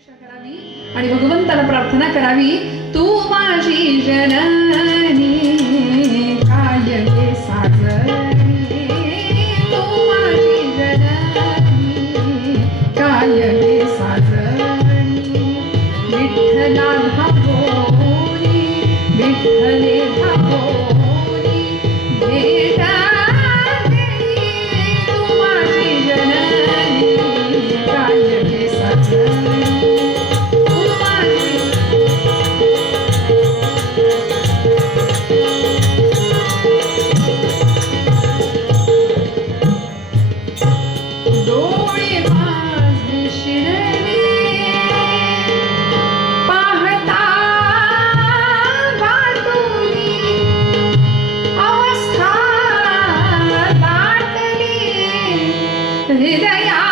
प्रतीक्षा करावी आणि भगवंताला प्रार्थना करावी, तू माझी जननी काय गे साजनी, तू माझी जननी काय गे साजनी, विठ्ठला धावोनी विठ्ठले धावोनी भेटा देई, तू माझी जननी काय गे साजनी. डोळे माझे शिरले पाहता वाटुनी, अवस्था दाटली हृदया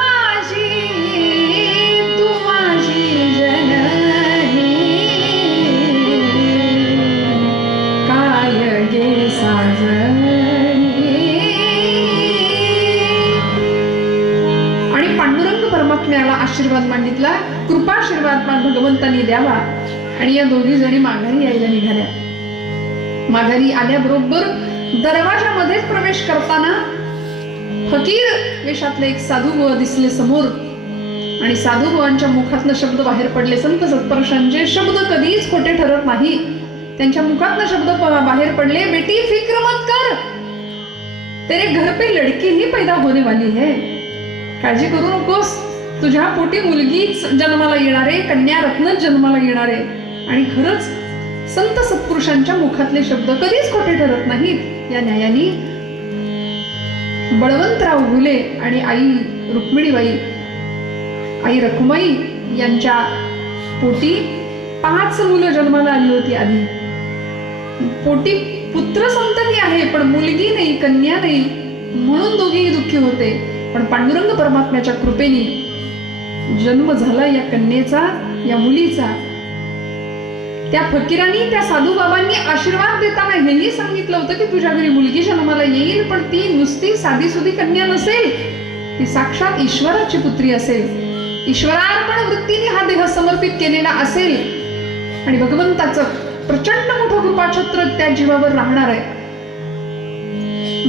माझी, तू माझी जननी काय गे साजनी. पांडुरंग परमात्म्याला आशीर्वाद मागितला, कृपाशीर्वाद भगवंतांनी द्यावा. आणि या दोघी जणी माघारी यायला निघाल्या. माघारी आल्याबरोबर दरवाजामध्येच प्रवेश करताना फकीर वेशातले एक साधुबुवा दिसले समोर. आणि साधुबुवांच्या मुखातनं शब्द बाहेर पडले, संत सत्पुरुषांचे शब्द कधीच खोटे ठरत नाही. त्यांच्या मुखातनं शब्द बाहेर पडले, बेटी फिक्र मत कर, तेरे घर पे लड़की ही पैदा होने वाली है, काळजी करू नकोस, तुझ्या पोटी मुलगीच जन्माला येणार आहे, कन्या रत्नच जन्माला येणार आहे. आणि खरंच संत सत्पुरुषांच्या मुखातले शब्द कधीच खोटे ठरत नाहीत. या न्यायाने बळवंतराव घुले आणि आई रुक्मिणीबाई, आई रखुमाई यांच्या पोटी 5 मुलं जन्माला आली होती. आधी पोटी पुत्र संतती आहे पण मुलगी नाही, कन्या नाही, म्हणून दोघेही दुःखी होते. पण पांडुरंग परमात्म्याच्या कृपेने जन्म झाला या कन्येचा, या मुलीचा. त्या फकीरांनी, त्या साधू बाबांनी आशीर्वाद देताना हेही सांगितलं होतं की तुझ्या घरी मुलगी जन्माला येईल, पण ती नुसती साधी सुधी कन्या नसेल, ती साक्षात ईश्वराची पुत्री असेल, ईश्वरार्पण वृत्तीने हा देह समर्पित केलेला असेल. आणि भगवंताचं प्रचंड मोठं कृपाछत्र त्या जीवावर राहणार आहे.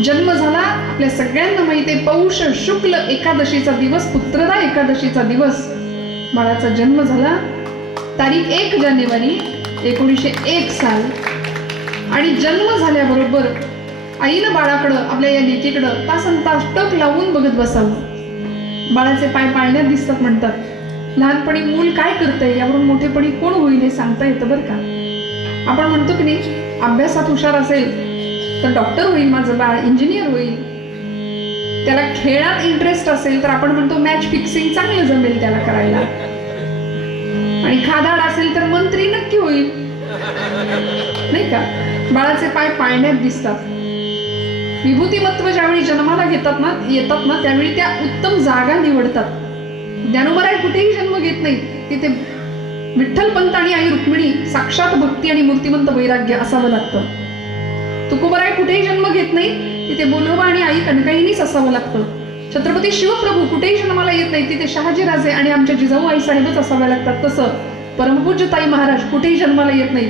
जन्म झाला, आपल्या सगळ्यांना माहिती आहे, पौष शुक्ल एकादशीचा दिवस, पुत्रदा एकादशीचा दिवस बाळाचा जन्म झाला. तारीख 1 जानेवारी 1901 साल. आणि जन्म झाल्याबरोबर आईनं बाळाकडं, आपल्या या लेकीकडं तासनतास टक लावून बघत बसावं. बाळाचे पाय पाळण्यात दिसतात म्हणतात. लहानपणी मूल काय करतंय यावरून मोठेपणी कोण होईल हे सांगता येतं बरं का. आपण म्हणतो की नाही, अभ्यासात हुशार असेल तर डॉक्टर होईल माझं बाळ, इंजिनियर होईल. त्याला खेळात इंटरेस्ट असेल तर आपण म्हणतो मॅच फिक्सिंग चांगलं जमेल त्याला करायला. आणि खादाड असेल तर मंत्री नक्की होईल, नाही का. बाळाचे पाय पाळण्यात दिसतात. विभूतिमत्व ज्यावेळी जन्माला येतात ना त्यावेळी त्या उत्तम जागा निवडतात. ज्ञानोबराय कुठेही जन्म घेत नाही, तिथे विठ्ठलपंत आणि आई रुक्मिणी साक्षात भक्ती आणि मूर्तिमंत वैराग्य असावं लागतं. तुकोबराय कुठेही जन्म घेत नाही, तिथे बोलोबा आणि आई कनकाईनीच असावं लागतं. छत्रपती शिवप्रभू कुठेही जन्माला येत नाही, तिथे शहाजीराजे आणि आमच्या जिजाऊ आई साहेबच असाव्या लागतात. तसं परमपूज्य ताई महाराज कुठेही जन्माला येत नाही,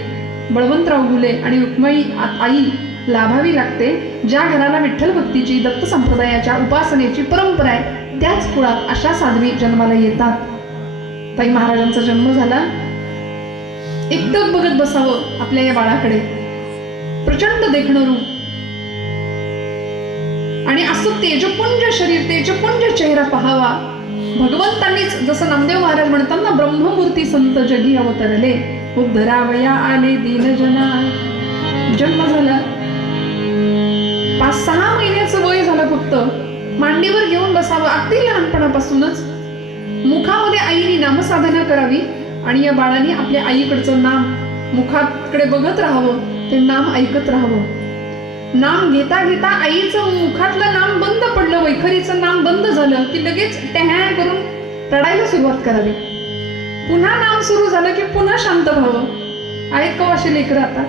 बळवंतराव घुले आणि रुक्माई आई लाभावी लागते. ज्या घराला विठ्ठल भक्तीची, दत्त संप्रदायाच्या उपासनेची परंपरा आहे त्याच कुळात अशा साध्वी जन्माला येतात. ताई महाराजांचा जन्म झाला. एकटक बघत बसावं आपल्या या बाळाकडे, प्रचंड देखणं रूप आणि असं तेजपुंज शरीर, तेजपुंज चेहरा पहावा. भगवंतांनीच, जसं नामदेव महाराज म्हणतात ना, ब्रह्ममूर्ती संत जगी अवतरले, उद्धरावया आले दीनजना. जन्म झाला, 5-6 महिन्याचं वय झालं फक्त. मांडीवर घेऊन बसावं अगदी लहानपणापासूनच. मुखामध्ये आईने नामसाधना करावी आणि या बाळाने आपल्या आईकडचं नाम मुखाकडे बघत राहावं, ते नाम ऐकत राहावं. नाम घेता घेता आईचं मुखातलं नाम बंद पडलं, वैखरीचं नाम बंद झालं की लगेच टॅ करून रडायला सुरुवात करावी. पुन्हा नाम सुरू झालं की पुन्हा शांत व्हावं. आहेत का असे लेकरं आता?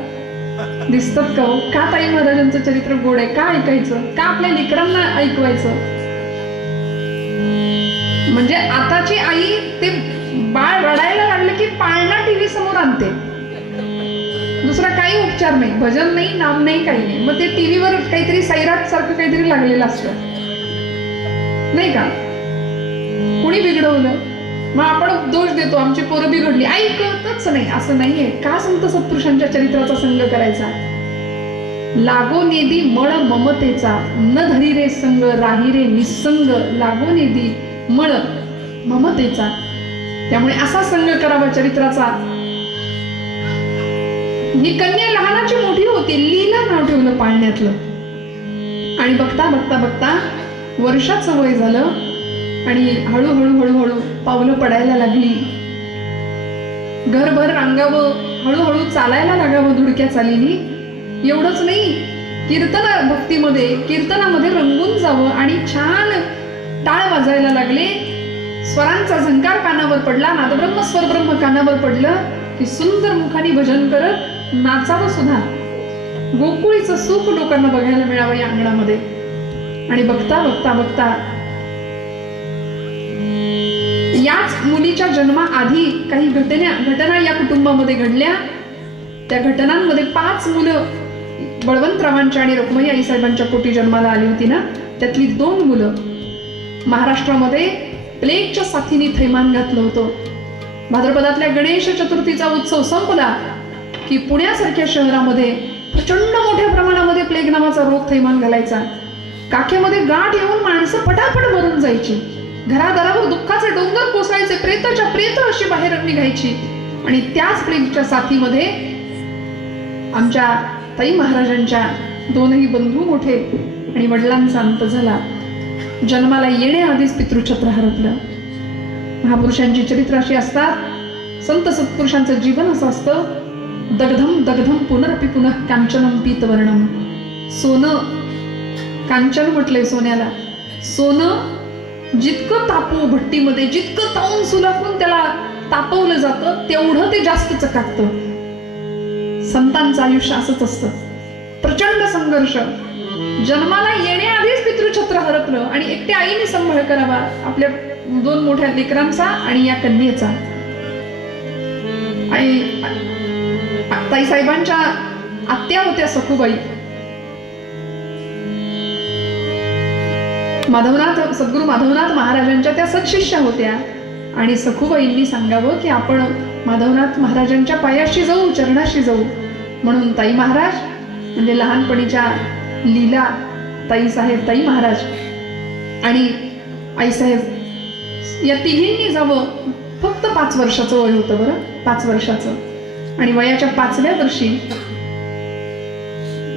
दिसतात का हो? का ताई महाराजांचं चरित्र गोड आहे? का ऐकायचं? का आपल्या लेकरांना ऐकवायचं? म्हणजे आताची आई ते आणते, दुसरा काही उपचार नाही, भजन नाही, नाम नाही, काही नाही. मग ते टीव्हीवर काहीतरी सैराट सारखं काहीतरी लागलेलं असतं नाही का, कुणी बिघडवलं, मग आपण दोष देतो आमची पोरं बिघडली, ऐकतच नाही. असं नाहीये. का संत सत्पुरुषांच्या चरित्राचा संग करायचा? लागो नेदी मळ ममतेचा, न धरी रे संग राही रे निसंग. लागो नेदी मळ ममतेचा, त्यामुळे असा संग करावा चरित्राचा. ही कन्या लहानाची मोठी होती, लीला नाव ठेवलं पाळण्यातलं. आणि बघता बघता बघता वर्षाचं वय झालं आणि हळूहळू हळूहळू पावलं पडायला लागली. घरभर रांगावं, हळूहळू चालायला लागावं धुडक्या चालीनी. एवढंच नाही, भक्तीमध्ये कीर्तनामध्ये रंगून जावं आणि छान टाळ वाजायला लागले. स्वरांचा झंकार कानावर पडला, नादब्रह्म स्वरब्रह्म कानावर पडलं की सुंदर मुखाने भजन करत नाचावं सुद्धा. गोकुळीचं सुख लोकांना बघायला मिळावं या अंगणामध्ये. आणि बघता बघता बघता याच मुलीच्या जन्माआधी काही घटना या कुटुंबामध्ये घडल्या. त्या घटनांमध्ये 5 मुलं बळवंतरावांच्या आणि रखुमाई आईसाहेबांच्या पोटी जन्माला आली होती ना, त्यातली 2 मुलं महाराष्ट्रामध्ये प्लेगच्या साथीने थैमान घातलं होतं. भाद्रपदातल्या गणेश चतुर्थीचा उत्सव संपला की पुण्यासारख्या शहरामध्ये प्रचंड मोठ्या प्रमाणामध्ये प्लेग नावाचा रोग थैमान घालायचा. काखेमध्ये गाठ येऊन माणसं पटापट मरून जायची. घरादारावर दुःखाचे डोंगर कोसळायचे, प्रेताच्या प्रेत अशी बाहेर निघायची. आणि त्याच प्लेगच्या साथीमध्ये आमच्या ताई महाराजांच्या 2ही बंधू मोठे आणि वडिलांचा अंत झाला. जन्माला येण्याआधीच पितृछत्र हरपलं. महापुरुषांची चरित्र अशी असतात, संत सत्पुरुषांचं जीवन असं असतं. दग्धम दग्धम पुनरपि पुनः कांचनम पीतवर्णम. सोनं, कांचन म्हटलंय सोन्याला. सोनं जितकं तापू भट्टीमध्ये, जितकं तावून सुलाखून त्याला तापवलं जातं तेवढं ते जास्त चकाकतं. संतांचं आयुष्य असंच असतं. प्रचंड संघर्ष. जन्माला येण्याआधीच पितृछत्र हरपलं आणि एकट्या आईने सांभाळ करावा आपल्या 2 मोठ्या लेकरांचा आणि या कन्येचा. ताईसाहेबांच्या आत्या होत्या सखूबाई. सद्गुरू माधवनाथ महाराजांच्या त्या सत्शिष्या होत्या. आणि सखूबाईंनी सांगावं की आपण माधवनाथ महाराजांच्या पायाशी जाऊ, चरणाशी जाऊ. म्हणून ताई महाराज म्हणजे लहानपणीच्या लीला ताईसाहेब, ताई महाराज आणि आईसाहेब या तिघींनी जावं. फक्त 5 वर्षाचं वय होतं बरं, 5 वर्षाचं. आणि वयाच्या 5व्या वर्षी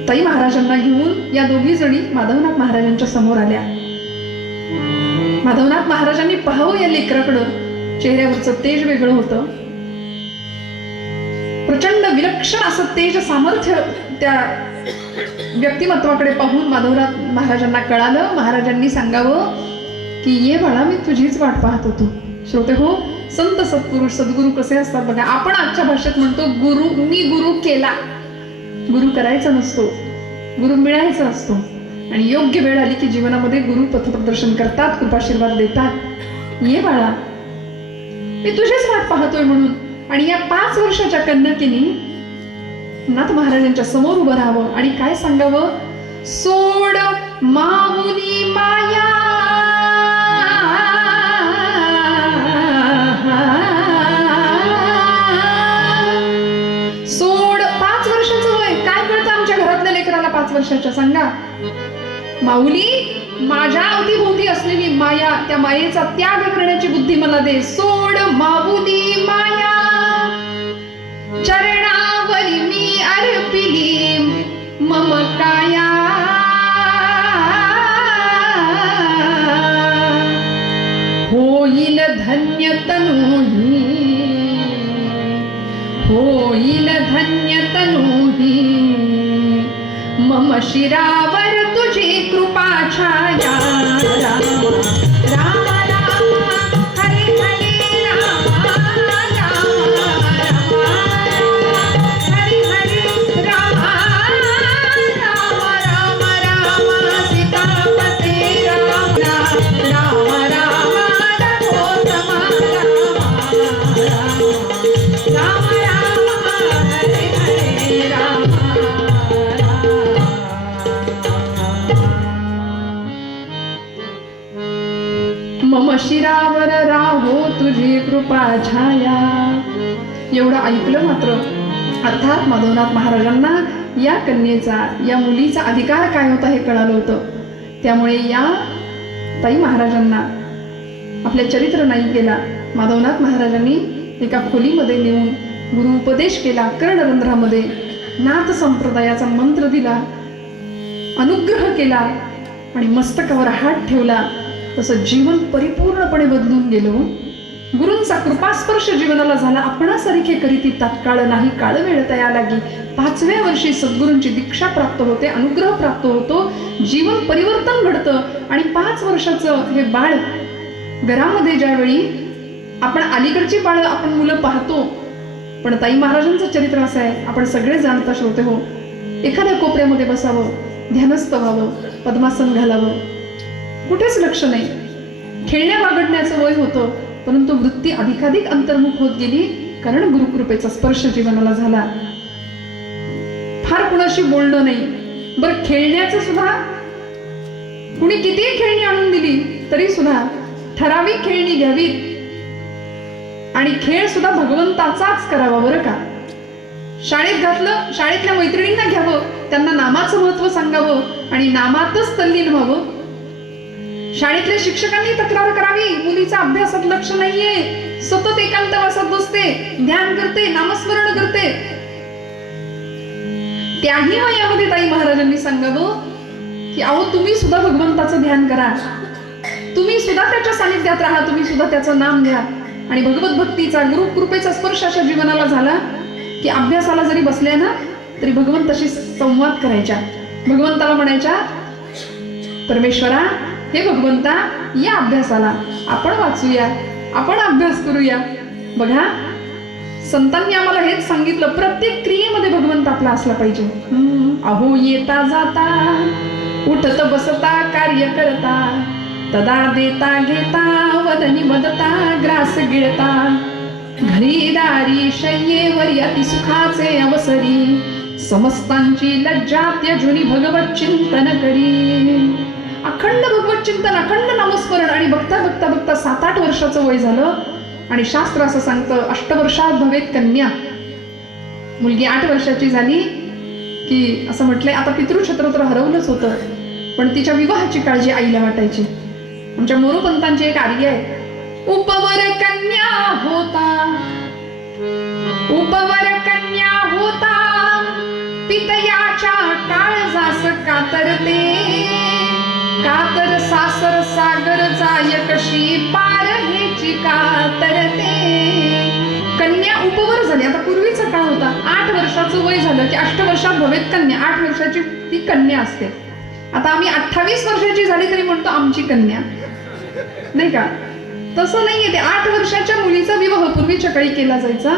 ताई महाराजांना घेऊन या 2घी जणी माधवनाथ महाराजांच्या समोर आल्या. माधवनाथ महाराजांनी पाहावं या लेकराकडं. चेहऱ्यावरचं तेज वेगळं होतं. प्रचंड विलक्षण असं तेज, सामर्थ्य त्या व्यक्तिमत्वाकडे पाहून माधवनाथ महाराजांना कळालं. महाराजांनी सांगावं की ये बाळा, मी तुझीच वाट पाहत होतो. श्रोते हो, संत सत्पुरुष सद्गुरू कसे असतात बघा. आपण आजच्या भाषेत म्हणतो मी गुरु केला. गुरु करायचा नसतो, गुरु मिळायचा असतो. आणि योग्य वेळ आली की जीवनामध्ये गुरु पथप्रदर्शन करतात, कृपाशीर्वाद देतात. ये बाळा, मी तुझीच वाट पाहतोय म्हणून. आणि या 5 वर्षाच्या कन्यकेनी नाथ महाराजांच्या समोर उभं राहावं आणि काय सांगावं? सोड माऊली माया, सोड. 5 वर्षाचं वय, काय कळतं आमच्या घरातल्या लेकराला 5 वर्षाच्या? सांगा. माऊली, माझ्या अवतीभोवती असलेली माया, त्या मायेचा त्याग करण्याची बुद्धी मला दे. सोड माऊली माया, चरणावरी मी अर्पिली मम काया. होईल धन्य तनूही, होईल धन्य तनूही मम शिरावर तुझी कृपा छाया. राम राम राम हरे हरे राम राम राम हरे हरे राम राम राम राम सीतापते राम राम राम रघुत्तम राम राम राम तुझी कृपा छाया. एवढं ऐकलं मात्र अर्थात माधवनाथ महाराजांना या कन्येचा, या मुलीचा अधिकार काय होता हे कळालं होतं. त्यामुळे या ताई महाराजांना आपल्या चरित्र नाही केला. माधवनाथ महाराजांनी एका खोलीमध्ये नेऊन गुरु उपदेश केला, कर्णरंध्रामध्ये नाथ संप्रदायाचा मंत्र दिला, अनुग्रह केला आणि मस्तकावर हात ठेवला. तसं जीवन परिपूर्णपणे बदलून गेलो. गुरूंचा कृपास्पर्श जीवनाला झाला. आपणासारखे करीती तात्काळ नाही, काळ वेळ तया लागी. 5व्या वर्षी सद्गुरूंची दीक्षा प्राप्त होते, अनुग्रह प्राप्त होतो, जीवन परिवर्तन घडतं. आणि 5 वर्षाचं हे बाळ घरामध्ये ज्यावेळी आपण अलीकडची बाळ आपण मुलं पाहतो, पण ताई महाराजांचं चरित्र असं आहे, आपण सगळे जाणता श्रोते हो, एखाद्या कोपऱ्यामध्ये बसावं, ध्यानस्थ व्हावं, पद्मासन घालावं, कुठेच लक्ष नाही. खेळण्या वागडण्याचं वय होतं, परंतु वृत्ती अधिकाधिक अंतर्मुख होत गेली, कारण गुरुकृपेचा स्पर्श जीवनाला झाला. फार कुणाशी बोलणं नाही. बरं, खेळण्याचं सुद्धा कुणी कितीही खेळणी आणून दिली तरी सुद्धा ठराविक खेळणी घ्यावीत आणि खेळ सुद्धा भगवंताचाच करावा. बरं का, शाळेत घातलं, शाळेतल्या मैत्रिणींना घ्यावं, त्यांना नामाचं महत्व सांगावं आणि नामातच तल्लीन व्हावं. शाळेतल्या शिक्षकांनी तक्रार करावी, मुलीचा अभ्यासात लक्ष नाहीये, सतत एकांतवासात बसते, ध्यान करते, नामस्मरण करते. त्याही वयामध्ये ताई महाराजांनी सांगावं की अहो, तुम्ही सुद्धा भगवंताचं ध्यान करा, तुम्ही सुद्धा त्याच्या सानिध्यात राहा, तुम्ही सुद्धा त्याचं नाम घ्या. आणि भगवत भक्तीचा, गुरु कृपेचा स्पर्श अशा जीवनाला झाला की अभ्यासाला जरी बसल्या ना तरी भगवंताशी संवाद करायच्या. भगवंताला म्हणायच्या, परमेश्वरा, हे भगवंता, या अभ्यासाला आपण वाचूया, आपण अभ्यास करूया. बघा, संतांनी आम्हाला हेच सांगितलं, प्रत्येक क्रियेमध्ये भगवंत आपला असला पाहिजे. अहो येता जाता, उठत बसता, कार्य करता, तदा देता घेता, वदनी मदता, ग्रास गिळता, घरी दारी शय्येवर अति सुखाचे अवसरी, समस्तांची लज्जा त्यजुनी भगवत चिंतन करी. अखंड भगवत चिंतन, अखंड नामस्मरण. आणि बघता बघता बघता 7-8 वर्षाचं वय झालं आणि शास्त्र असं सांगतं, 8 वर्षात भवेत कन्या. मुलगी 8 वर्षाची झाली की असं म्हटलंय, आता पितृछत्र तर हरवलंच होतं, पण तिच्या विवाहाची काळजी आईला वाटायची. आमच्या मोरोपंतांची एक आर्य आहे, उपवर कन्या होता, उपवर कन्या होता, पितयाच्या काळजास कातरते, कातर सासर सागर जाय कशी पार हेची कातरते. कन्या उपवर झाली. आता पूर्वीचा काळ होता, 8 वर्षाचं वय झालं की 8 वर्षात भवेत कन्या. 8 वर्षाची ती कन्या असते. आता आम्ही 28 वर्षाची झाली तरी म्हणतो आमची कन्या, नाही का? तसं नाहीये ते. 8 वर्षाच्या मुलीचा विवाह पूर्वीच्या काळी केला जायचा.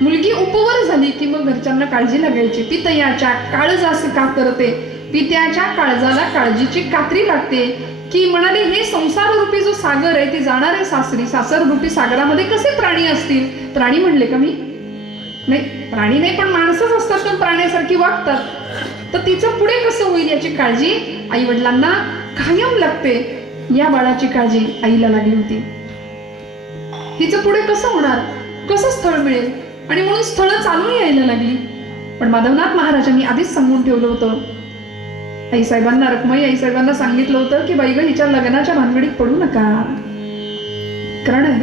मुलगी उपवर झाली की मग घरच्यांना काळजी लागायची. पितयाच्या काळजास कातरते, पित्याच्या काळजाला काळजीची कात्री लागते. की म्हणाले, हे संसार रूपी जो सागर आहे, ते जाणार आहे सासरी. सासर रूपी सागरामध्ये कसे प्राणी असतील? प्राणी म्हणले का मी? नाही, प्राणी नाही, पण माणसंच असतात, पण प्राण्यासारखी वागतात. तर तिचं पुढे कसं होईल याची काळजी आई वडिलांना कायम लागते. या बाळाची काळजी आईला लागली होती. हिचं पुढे कसं होणार, कसं स्थळ मिळेल, आणि म्हणून स्थळं चालून यायला लागली. पण माधवनाथ महाराजांनी आधीच सांगून ठेवलं होतं आईसाहेबांना, रखुमाई आईसाहेबांना सांगितलं होतं की बाई ग, हिच्या लग्नाच्या भानगडीत पडू नका. कारण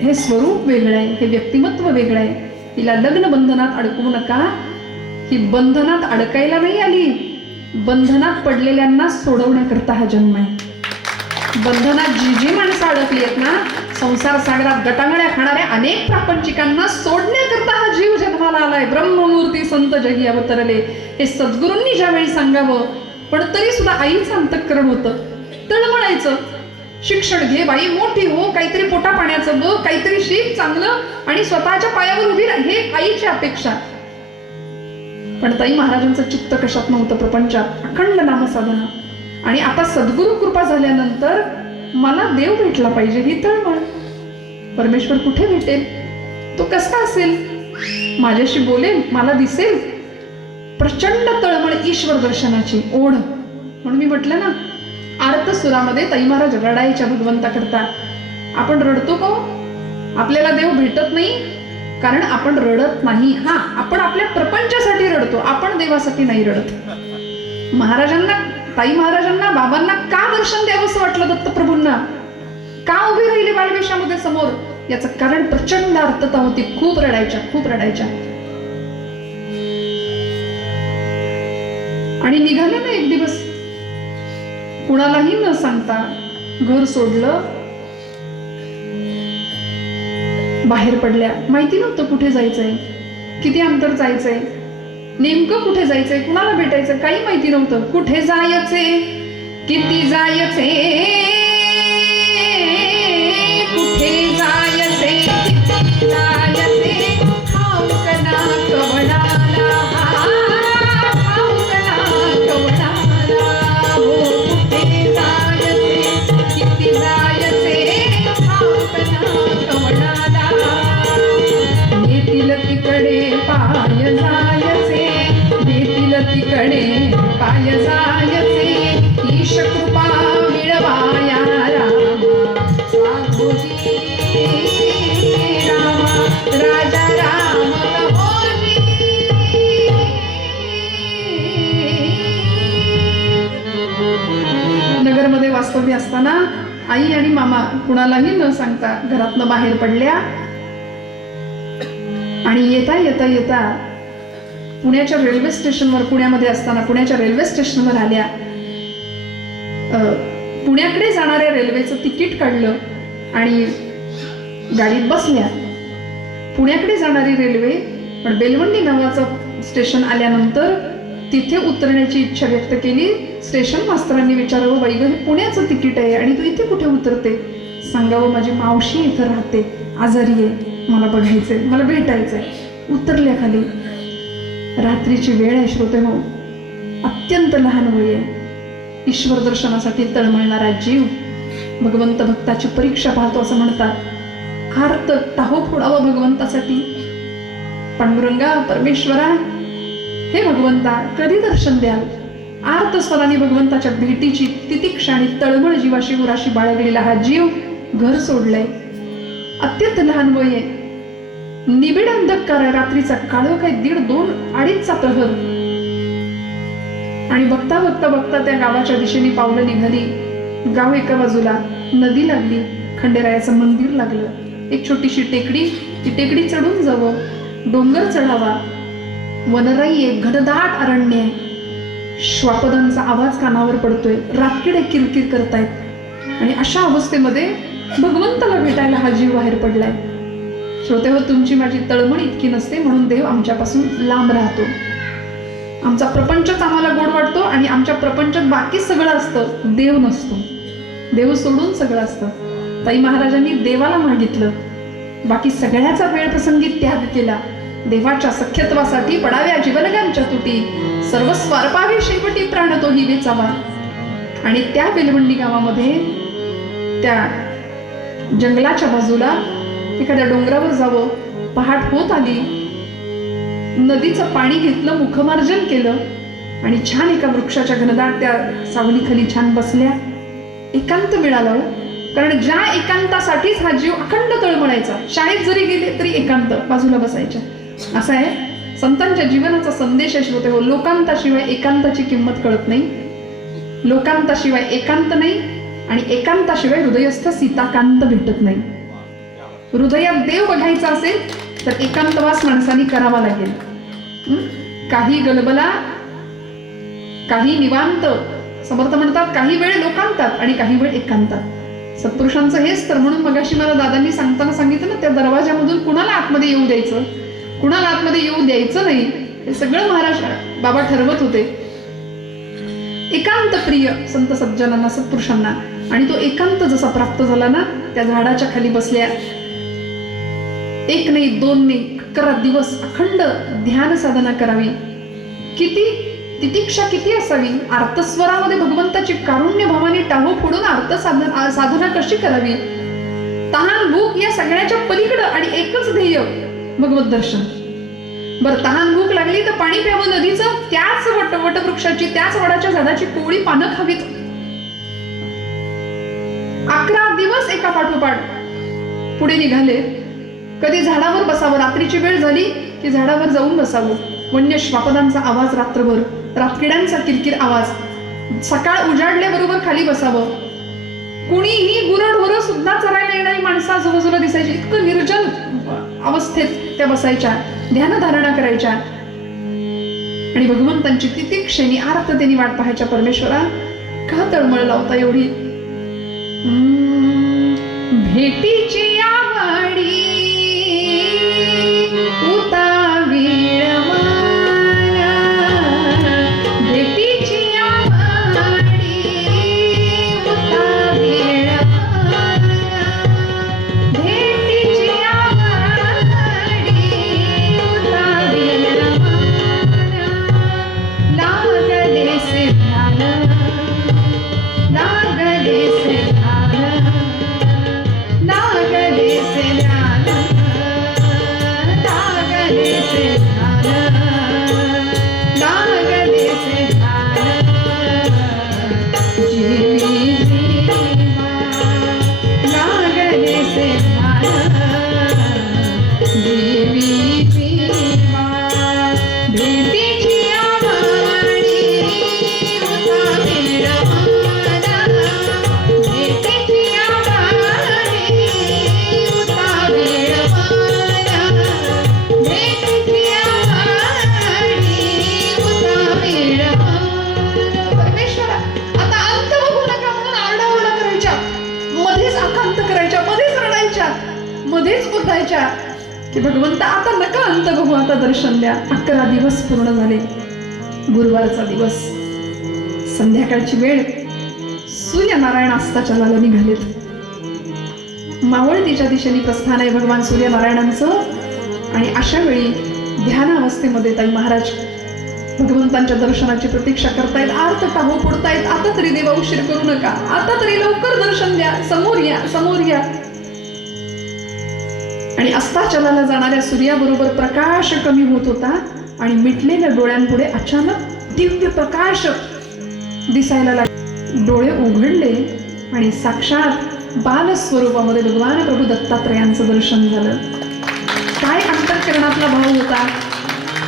हे स्वरूप वेगळं आहे, हे व्यक्तिमत्व वेगळं आहे. हिला लग्न बंधनात अडकवू नका. ही बंधनात अडकायला नाही आली, बंधनात पडलेल्यांना सोडवण्याकरता हा जन्म आहे. बंधनात जी जी माणसं अडकली आहेत ना, संसार सागरात गटांगड्या खाणाऱ्या अनेक प्रापंचिकांना सोडण्याकरता हा जीव जन्माला आलाय. ब्रह्ममूर्ती संत जगी अवतरले, हे सद्गुरूंनी ज्यावेळी सांगावं. पण तरी सुद्धा आईचं अंतःकरण होतं, तळमळायचं. शिक्षण घे बाई, मोठी हो, काहीतरी पोटा पाण्याचं बघ, काहीतरी शिक चांगलं आणि स्वतःच्या पायावर उभी राह, हे आईची अपेक्षा. पण ताई महाराजांचं चित्त कशात नव्हतं, प्रपंचात, अखंड नामसाधना. आणि आता सद्गुरु कृपा झाल्यानंतर मला देव भेटला पाहिजे, ही तळमळ. परमेश्वर कुठे भेटेल, तो कसा असेल, माझ्याशी बोलेल, मला दिसेल. प्रचंड तळमळ, ईश्वर दर्शनाची ओढ. म्हणून मी म्हटलं ना, आर्त सुरामध्ये ताई महाराज रडायच्या भगवंताकरता. आपण रडतो का? आपल्याला देव भेटत नाही कारण आपण रडत नाही. हा, आपण आपल्या प्रपंचासाठी रडतो, आपण देवासाठी नाही रडत. महाराजांना, ताई महाराजांना, बाबांना का दर्शन द्यावंसं वाटलं दत्तप्रभूंना? का उभी राहिली बालवेशामध्ये समोर? याचं कारण प्रचंड अर्थता होती. खूप रडायच्या, खूप रडायच्या. आणि निघाल्या ना एक दिवस, कुणालाही न सांगता घर सोडलं, बाहेर पडल्या. माहिती नव्हतं कुठे जायचंय, किती अंतर जायचंय, नेमकं कुठे जायचंय, कुणाला भेटायचं, काही माहिती नव्हतं. कुठे जायचे, किती जायचे, कुठे जायचे, किती जायचे, ठाऊक ना कवनाला, ठाऊक ना कवनाला. हो, कुठे जायचे, किती जायचे, ठाऊक ना कवनाला. येतील तिकडे पाय जायचे, येतील तिकडे पाय जायचे, ईश कृपा मिळवाया रामा, साधोजी रामा, राजा राम कहोजी. नगरमध्ये वास्तव्य असताना आई आणि मामा कुणालाही न सांगता घरातनं बाहेर पडल्या. आणि येता येता येता पुण्याच्या रेल्वे स्टेशनवर, पुण्यामध्ये असताना पुण्याच्या रेल्वे स्टेशनवर आल्या. पुण्याकडे जाणाऱ्या रेल्वेचं तिकीट काढलं आणि गाडीत बसल्या. पुण्याकडे जाणारी रेल्वे, पण बेलवंडी नावाचं स्टेशन आल्यानंतर तिथे उतरण्याची इच्छा व्यक्त केली. स्टेशन मास्तरांनी विचारावं, बाई गं, हे पुण्याचं तिकीट आहे आणि तू इथे कुठे उतरते? सांगावं, माझी मावशी इथं राहते, आजारी आहे, मला बघायचंय, मला भेटायचंय. उतरल्या खाली. रात्रीची वेळ आहे श्रोते हो, अत्यंत लहान वय आहे. ईश्वर दर्शनासाठी तळमळणारा जीव भगवंत भक्ताची परीक्षा पाहतो असं म्हणतात. आर्त टाहो फोडावं भगवंतासाठी. पांडुरंगा, परमेश्वरा, हे भगवंता कधी दर्शन द्याल? आर्त स्वराने भगवंताच्या भेटीची तितिक्षा आणि तळमळ जीवाशी उराशी बाळगलेला हा जीव घर सोडलंय. अत्यंत लहान वय आहे, निबिड अंधकार आहे, रात्रीचा काळो काय 1:30, 2, 2:30चा प्रहर. आणि बघता बघता बघता त्या गावाच्या दिशेने पावलं निघाली. गाव एका बाजूला, नदी लागली, खंडेरायाचं मंदिर लागलं, एक छोटीशी टेकडी, ती टेकडी चढून जावं, डोंगर चढावा, वनराई आहे, घनदाट अरण्य आहे. श्वापदांचा आवाज कानावर पडतोय, रातकिडे किरकिर करतायत. आणि अशा अवस्थेमध्ये भगवंताला भेटायला हा जीव बाहेर पडलाय. श्रोते हो, तुमची माझी तळमळ इतकी नसते म्हणून देव आमच्यापासून लांब राहतो. आमचा प्रपंचच आम्हाला गोड वाटतो आणि आमच्या प्रपंचात बाकी सगळं असतं, देव नसतो. देव सोडून सगळं असतं. ताई महाराजांनी देवाला मागितलं, बाकी सगळ्याचा वेळ प्रसंगी त्याग केला. देवाच्या सख्यत्वासाठी पडाव्या जीवनगांच्या तुटी, सर्व स्वार्पावे शेवटी प्राण तोही वेचावा. आणि त्या बेलवंडी गावामध्ये, त्या जंगलाच्या बाजूला एखाद्या डोंगरावर जावं. पहाट होत आली, नदीचं पाणी घेतलं, मुखमार्जन केलं आणि छान एका वृक्षाच्या घनदाट त्या सावलीखाली छान बसल्या. एकांत मिळाला हो, कारण ज्या एकांतासाठीच हा जीव अखंड तळमळायचा. शाळेत जरी गेले तरी एकांत, बाजूला बसायच्या. असं आहे संतांच्या जीवनाचा संदेश आहे श्रोते हो. लोकांताशिवाय एकांताची किंमत कळत नाही, लोकांताशिवाय एकांत नाही, आणि एकांताशिवाय हृदयस्थ सीताकांत भेटत नाही. हृदयात देव बघायचा असेल तर एकांतवास माणसाने करावा लागेल. काही गलबला, काही निवांत. समर्थ म्हणतात, काही वेळ लोकांतात आणि काही वेळ एकांतात. सत्पुरुषांचं हेच तर. म्हणून मगाशी मला दादांनी सांगताना सांगितलं ना, त्या दरवाजामधून कुणाला आतमध्ये येऊ द्यायचं, कुणाला आतमध्ये येऊ द्यायचं नाही, हे सगळं महाराज बाबा ठरवत होते. एकांत प्रिय संत सज्जनांना, सत्पुरुषांना. आणि तो एकांत जसा प्राप्त झाला ना, त्या झाडाच्या खाली बसल्या. 1 नाही 2 नाही 11 दिवस अखंड ध्यान साधना करावी. किती तितिक्षा किती असावी. आर्तस्वरामध्ये भगवंताची कारुण्य भावाने टाहो फोडून आर्त साधना कशी करावी. तहान भूक या सगळ्याच्या पलीकडं आणि एकच ध्येय, भगवत दर्शन. बरं, तहान भूक लागली तर पाणी प्यावं नदीचं, त्याच वटवृक्षाची, त्याच वडाच्या झाडाची कोवळी पानं खावीत. 11 दिवस एका पाठोपाठ पुढे निघाले. कधी झाडावर बसावं, रात्रीची वेळ झाली की झाडावर जाऊन बसावं. वन्य श्वापदांचा आवाज रात्रभर, रातकिड्यांचा किरकिर आवाज. सकाळ उजाडल्याबरोबर खाली बसावं. कुणीही गुरढोरं सुद्धा चरायला येणारी माणसं आजूबाजूला दिसायची. इतकं निर्जन अवस्थेत त्या बसायच्या, ध्यानधारणा करायच्या आणि भगवंतांची तितिक्षेने आर्ततेने वाट पाहायच्या. परमेश्वरा, का तळमळ लावता एवढी? भेटीची आवडी उतावीळ माना, भेटीची आवडी उतावीळ माना, भेटीची आवडी उतावीळ माना, लागलेसे ध्यान, लागलेसे ध्यान, लागलेसे ध्यान, लागलेसे ध्यान, लागलेसे ध्यान, जीवी जीवा, लागलेसे ध्यान, जीवी जीवा, भेटीची आवडी उतावीळ माना, भेटीची आवडी उतावीळ माना, भेटीची आवडी उतावीळ माना. परमेश्वरा, आता अंत बघू नका म्हणून आरडाओरडा करायच्या, मध्येच आकांत करायच्या, मध्येच रडायच्या, मध्येच उठायच्या की भगवंता आता नका अंत बघू, आता दर्शन द्या. 11 दिवस पूर्ण झाले. गुरुवारचा दिवस, संध्याकाळची वेळ. सूर्यनारायण अस्ताचलाला निघालेत. मावळतीच्या दिशेने प्रस्थान आहे भगवान सूर्यनारायणांचं. आणि अशा वेळी ध्यानावस्थेमध्ये ताई महाराज भगवंतांच्या दर्शनाची प्रतीक्षा करतायत. आर्त टाहो पडतायत, आता तरी देवा उशीर करू नका, आता तरी लवकर दर्शन द्या, समोर या, समोर या. आणि अस्ताचलाला जाणाऱ्या सूर्याबरोबर प्रकाश कमी होत होता आणि मिटलेल्या डोळ्यांपुढे अचानक दिव्य प्रकाश दिसायला लागले. डोळे उघडले आणि साक्षात बाल स्वरूपामध्ये भगवान प्रभू दत्तात्रयांचं दर्शन झालं. काय अंतःकरणातला भाव होता!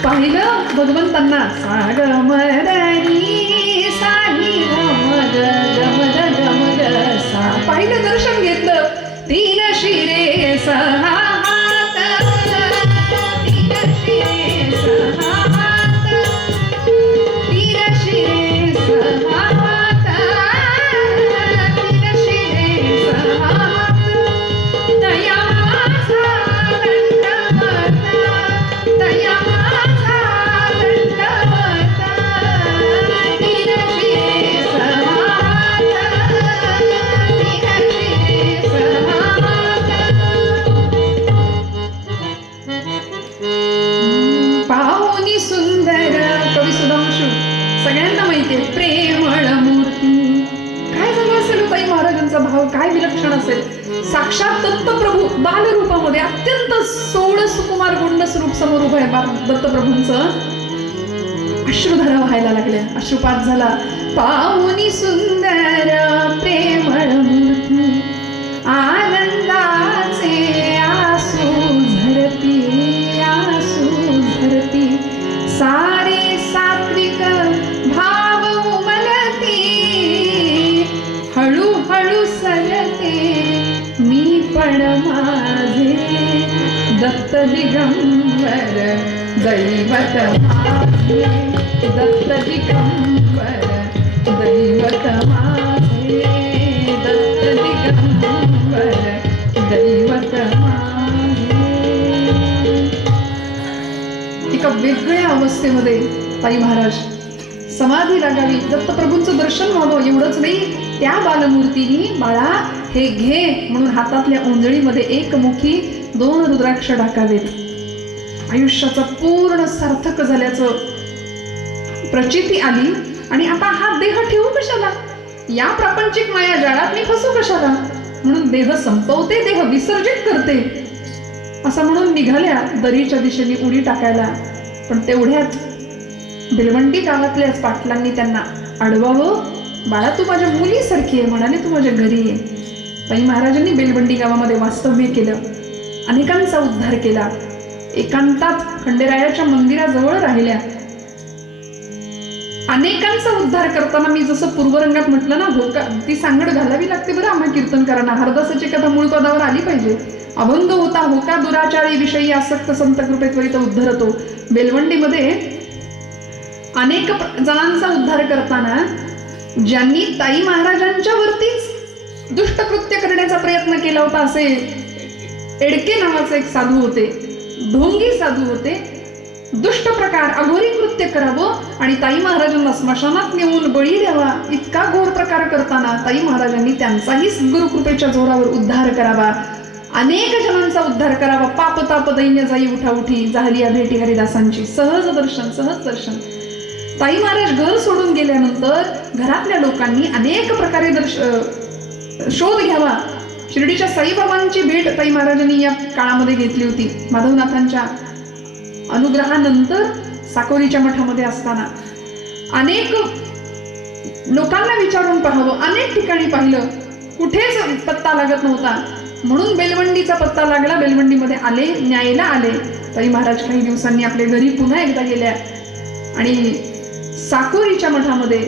पाहिलं भगवंतांना, साग मदनी साही गमग गमग गमग सा. पाहिलं, दर्शन घेतलं. 3 शिरे 6 हात, 3 शिरे 6 हात, 3 शिरे 6 हात, 3 शिरे 6 हात. दया माझा दंडवत, दया माझा दंडवत, 3 शिरे 6 हात, 3 शिरे 6 पाहुनी सुंदर. कवी सुधांशू, सगळ्यांना माहितीये, प्रेमळ मूर्ती. काय झालं असेल ताई महाराजांचा भाव, काय विलक्षण असेल! साक्षात दत्तप्रभू बालरूपामध्ये, अत्यंत सोळ सुकुमार गुंड स्वरूप समोर उभं आहे दत्तप्रभूंचं. अश्रुधारा व्हायला लागल्या, अश्रुपात झाला. पाहुनी सुंदर प्रेमळ मूर्ती, आनंदाचे आसू झरती, आसू झरती, सारे सात्विक भाव उमलती, हळूहळू सलते मी पण माझे, दत्त दिगंबर दैवत माझे, दत्त दिगंबर दैवत माझे, दत्त दिगंबर दैवत माझे. एका वेगळ्या अवस्थेमध्ये ताई महाराज समाधी लागावी, दत्तप्रभूंचं दर्शन व्हावं एवढंच नाही, त्या बालमूर्तीनी बाळा हे घे म्हणून हातातल्या ओंजळीमध्ये एकमुखी 2 रुद्राक्ष टाकावेत. आयुष्याचा पूर्ण सार्थक झाल्याचं प्रचिती आली. आणि आता हा देह ठेवू कशाला, या प्रापंचिक माया जाळात मी फसू कशाला, म्हणून देह संपवते, देह विसर्जित करते असं म्हणून निघाल्या दरीच्या दिशेने उडी टाकायला. पण तेवढ्यात भिलवंडी गावातल्याच पाटलांनी त्यांना अडवावं. बाळा, तू माझ्या मुलीसारखी आहे, म्हणाले, तू माझ्या घरी ये. ताई महाराजांनी बेलवंडी गावामध्ये वास्तव्य केलं, अनेकांचा उद्धार केला, एकांतात खंडेरायाच्या मंदिराजवळ राहिल्या. अनेकांचा उद्धार करताना मी जसं पूर्वरंगात म्हटलं ना, होका ती सांगड घालावी लागते बरं आम्हा कीर्तनकारांना. हरदासाची कथा मूळ पदावर आली पाहिजे. अबंध होता होका दुराचारी विषयी आसक्त संत कृपेत त्वरित उद्धरतो. बेलवंडीमध्ये अनेक जणांचा उद्धार करताना ज्यांनी ताई महाराजांच्या वरतीच दुष्टकृत्य करण्याचा प्रयत्न केला होता असे एडके नावाचे एक साधू होते, ढोंगी साधू होते. दुष्ट प्रकार, अघोरी कृत्य करावं आणि ताई महाराजांना स्मशानात नेऊन बळी द्यावा, इतका घोर प्रकार करताना ताई महाराजांनी त्यांचाही गुरुकृपेच्या जोरावर उद्धार करावा, अनेक जणांचा उद्धार करावा. पाप ताप दैन्य जाई उठाउठी, झाली या भेटी हरिदासांची. सहज दर्शन. ताई महाराज घर सोडून गेल्यानंतर घरातल्या लोकांनी अनेक प्रकारे शोध घ्यावा. शिर्डीच्या साईबाबांची भेट ताई महाराजांनी या काळामध्ये घेतली होती. माधवनाथांच्या अनुग्रहानंतर साकोरीच्या मठामध्ये असताना अनेक लोकांना विचारून पाहावं, अनेक ठिकाणी पाहिलं, कुठेच पत्ता लागत नव्हता. म्हणून बेलवंडीचा पत्ता लागला. बेलवंडीमध्ये आले, न्यायला आले. ताई महाराज काही दिवसांनी आपल्या घरी पुन्हा एकदा गेल्या आणि साकोरीच्या मठामध्ये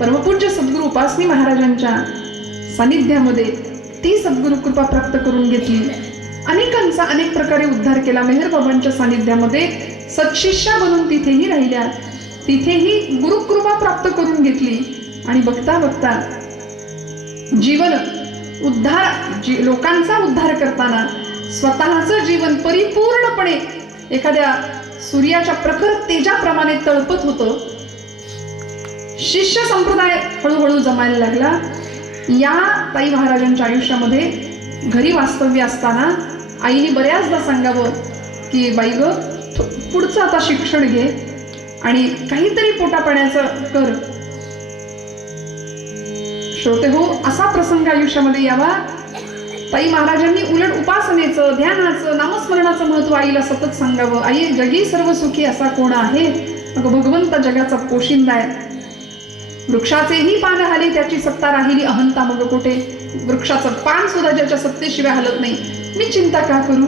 परमपूज्य सद्गुरू उपासनी महाराजांच्या सानिध्यामध्ये ती सद्गुरू कृपा प्राप्त करून घेतली. अनेकांचा अनेक प्रकारे उद्धार केला. मेहरबाबांच्या सानिध्यामध्ये सत्शिष्या बनून तिथेही राहिल्या, तिथेही गुरुकृपा प्राप्त करून घेतली. आणि बघता बघता जीवन उद्धार, लोकांचा उद्धार करताना स्वतःचं जीवन परिपूर्णपणे एखाद्या सूर्याच्या प्रखर तेजाप्रमाणे तळपत होतं. शिष्य संप्रदाय हळूहळू जमायला लागला. या ताई महाराजांच्या आयुष्यामध्ये घरी वास्तव्य असताना आईने बऱ्याचदा सांगावं की बाई ग, पुढचं आता शिक्षण घे आणि काहीतरी पोटापाण्याचं कर. श्रोते हो, असा प्रसंग आयुष्यामध्ये यावा. ताई महाराजांनी उलट उपासनेचं, ध्यानाचं, नामस्मरणाचं महत्व आईला सतत सांगावं. आई, जगी सर्व सुखी असा कोण आहे? मग भगवंत जगाचा पोशिंदा आहे. वृक्षाचेही पान हाले त्याची सत्ता राहिली, अहंता मग कोठे? वृक्षाचं पान सुद्धा ज्याच्या सत्तेशिवाय हलत नाही, मी चिंता का करू?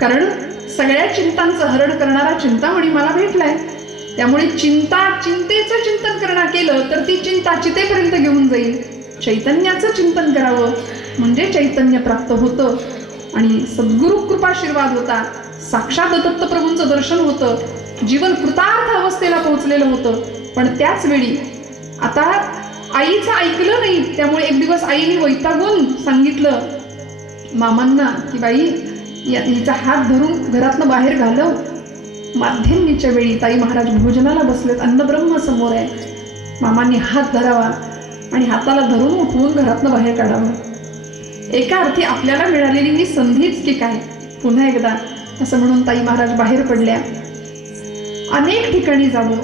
कारण सगळ्या चिंतांचं हरण करणारा चिंतामणी मला भेटलाय. त्यामुळे चिंतेचं चिंतन करणं केलं तर ती चिंता चितेपर्यंत घेऊन जाईल. चैतन्याचं चिंतन करावं म्हणजे चैतन्य प्राप्त होतं आणि सद्गुरु कृपाशीर्वाद होता. साक्षात दत्तप्रभूंचं दर्शन होतं. जीवन कृतार्थ अवस्थेला पोहोचलेलं होतं. पण त्याच वेळी आता आईचं ऐकलं नाही. त्यामुळे एक दिवस आईने वैतागून सांगितलं मामांना की बाई, हिचा हात धरून घरातनं बाहेर घालव. माध्यमिकच्या वेळी ताई महाराज भोजनाला बसलेत, अन्नब्रह्म समोर आहे. मामांनी हात धरावा आणि हाताला धरून उठवून घरातनं बाहेर काढावं. एका अर्थी आपल्याला मिळालेली ही संधीच की काय, पुन्हा एकदा असं म्हणून ताई महाराज बाहेर पडल्या. अनेक ठिकाणी जावं,